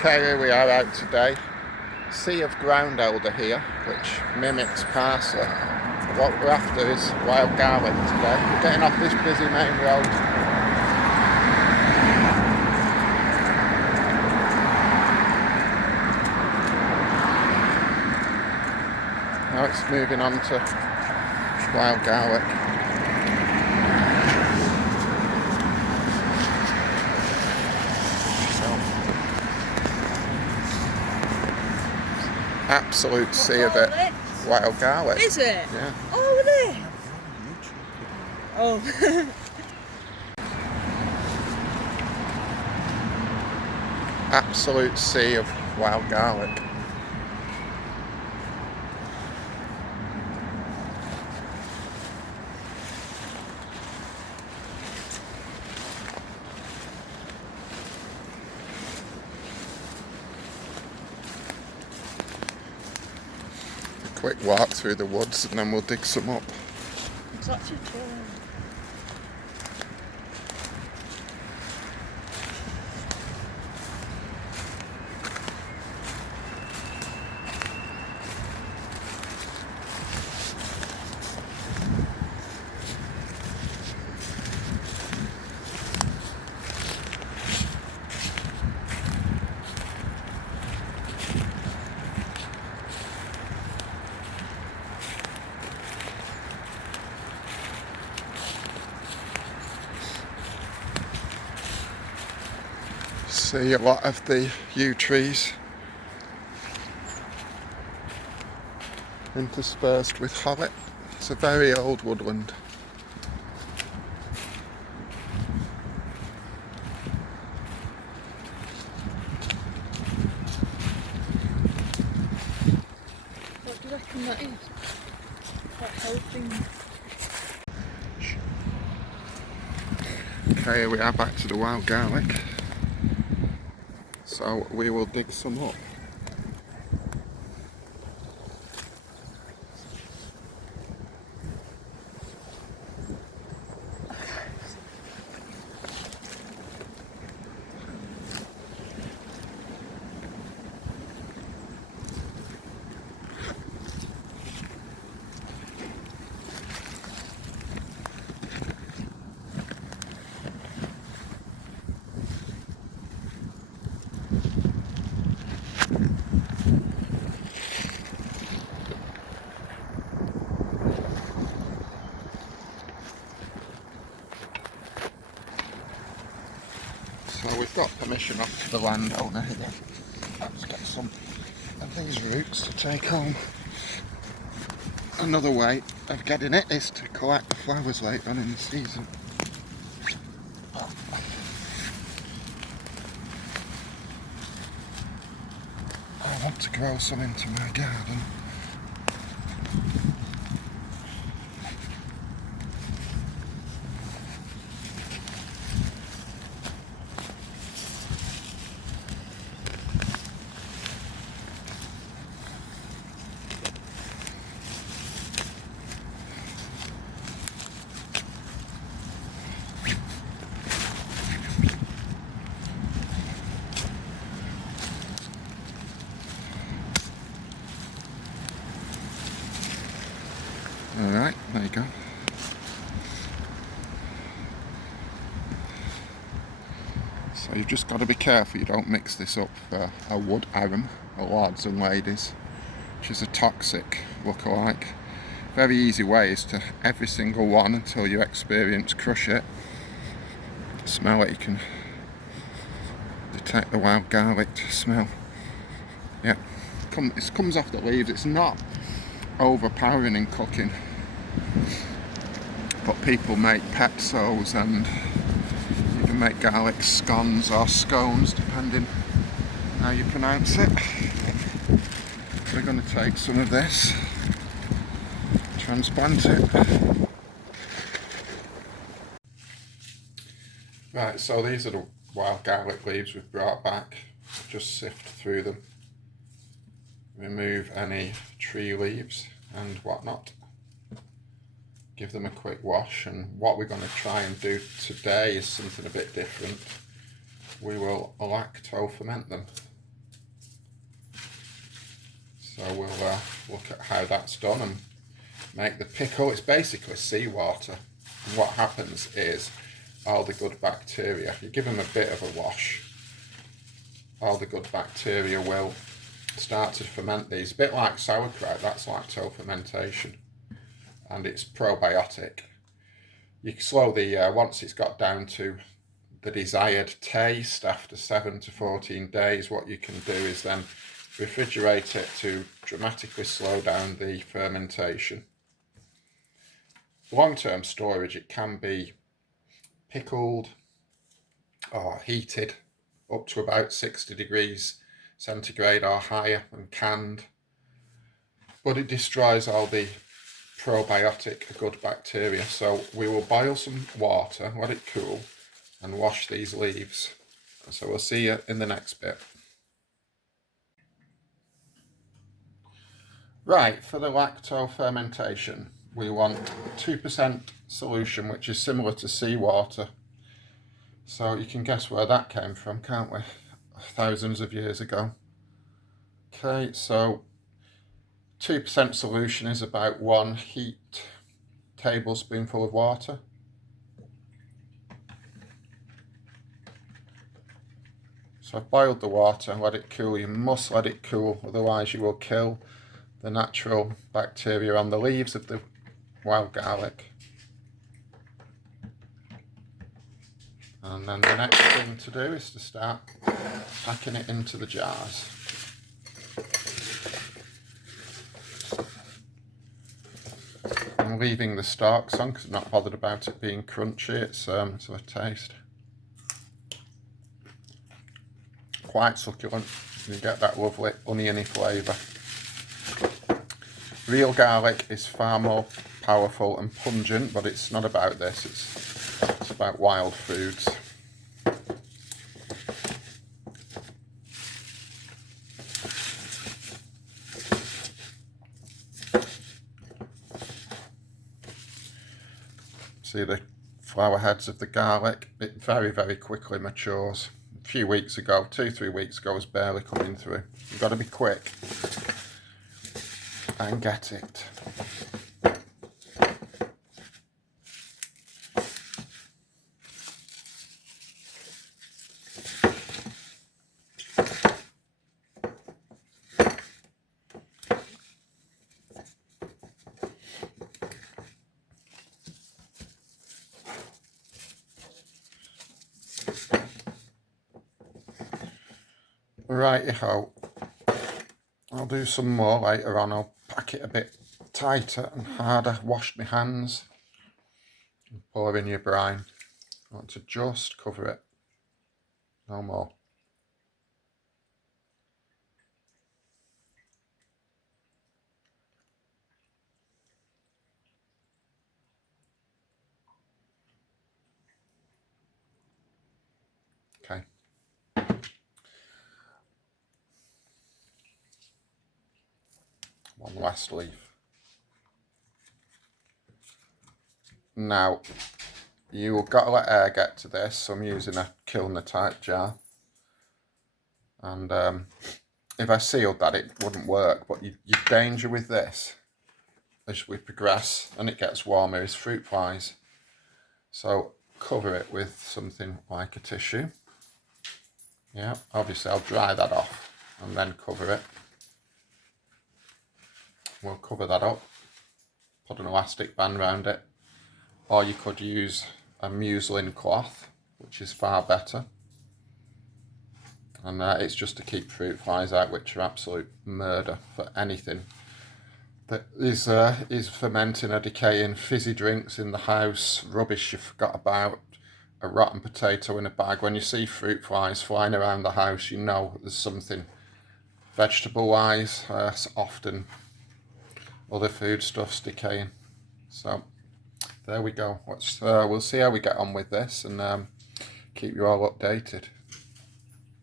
Okay, here we are out today. Sea of ground elder here, which mimics parsley. What we're after is wild garlic today. We're getting off this busy main road. Now it's moving on to wild garlic. Absolute sea of it. Wild garlic. Is it? Yeah. Oh, there. Oh. Absolute sea of wild garlic. Quick walk through the woods and then we'll dig some up. Such a chore. See a lot of the yew trees interspersed with holly. It's a very old woodland. What do you reckon that is? That whole thing. Okay, here we are back to the wild garlic. So we will dig some up. So we've got permission off the landowner here. Let's get some of these roots to take home. Another way of getting it is to collect the flowers later on in the season. I want to grow some into my garden. Alright, there you go. So you've just got to be careful you don't mix this up for a wood arum, lads and ladies, which is a toxic look-alike. Very easy way is to every single one until you experience crush it. Smell it, you can detect the wild garlic smell. Yeah, it comes off the leaves, it's not overpowering in cooking. But people make pezos and you can make garlic scones or scones depending how you pronounce it. We're going to take some of this, transplant it. Right, so these are the wild garlic leaves we've brought back. Just sift through them, remove any tree leaves and whatnot. Give them a quick wash, and what we're going to try and do today is something a bit different. We will lacto-ferment them. So we'll look at how that's done and make the pickle. It's basically seawater. And what happens is all the good bacteria, you give them a bit of a wash, all the good bacteria will start to ferment these. A bit like sauerkraut, that's lacto-fermentation. And it's probiotic. You slowly, once it's got down to the desired taste after 7 to 14 days, what you can do is then refrigerate it to dramatically slow down the fermentation. Long-term storage, it can be pickled or heated up to about 60 degrees centigrade or higher and canned, but it destroys all the probiotic good bacteria. So we will boil some water, let it cool, and wash these leaves. So we'll see you in the next bit. Right, for the lacto-fermentation, we want 2% solution, which is similar to seawater. So you can guess where that came from, can't we? Thousands of years ago. Okay, so 2% solution is about 1 heaped tablespoonful of water. So I've boiled the water, let it cool. You must let it cool, otherwise you will kill the natural bacteria on the leaves of the wild garlic. And then the next thing to do is to start packing it into the jars. I'm leaving the stalks on because I'm not bothered about it being crunchy. It's a taste. Quite succulent. You get that lovely oniony flavour. Real garlic is far more powerful and pungent, but it's not about this. It's about wild foods. See the flower heads of the garlic? It very, very quickly matures. A few weeks ago, 2-3 weeks ago, it was barely coming through. You've got to be quick and get it. Righty-ho. I'll do some more later on. I'll pack it a bit tighter and harder. Wash my hands. And pour in your brine. I want to just cover it. No more. Okay. One last leaf. Now, you've got to let air get to this, so I'm using a Kilner type jar. And if I sealed that, it wouldn't work. But your danger with this, as we progress and it gets warmer, is fruit flies. So cover it with something like a tissue. Yeah, obviously I'll dry that off and then cover it. We'll cover that up, put an elastic band around it, or you could use a muslin cloth, which is far better. And it's just to keep fruit flies out, which are absolute murder for anything that is fermenting or decaying. Fizzy drinks in the house, rubbish you forgot about, a rotten potato in a bag. When you see fruit flies flying around the house, you know there's something vegetable-wise. Often other foodstuffs decaying. So there we go. We'll see how we get on with this and keep you all updated.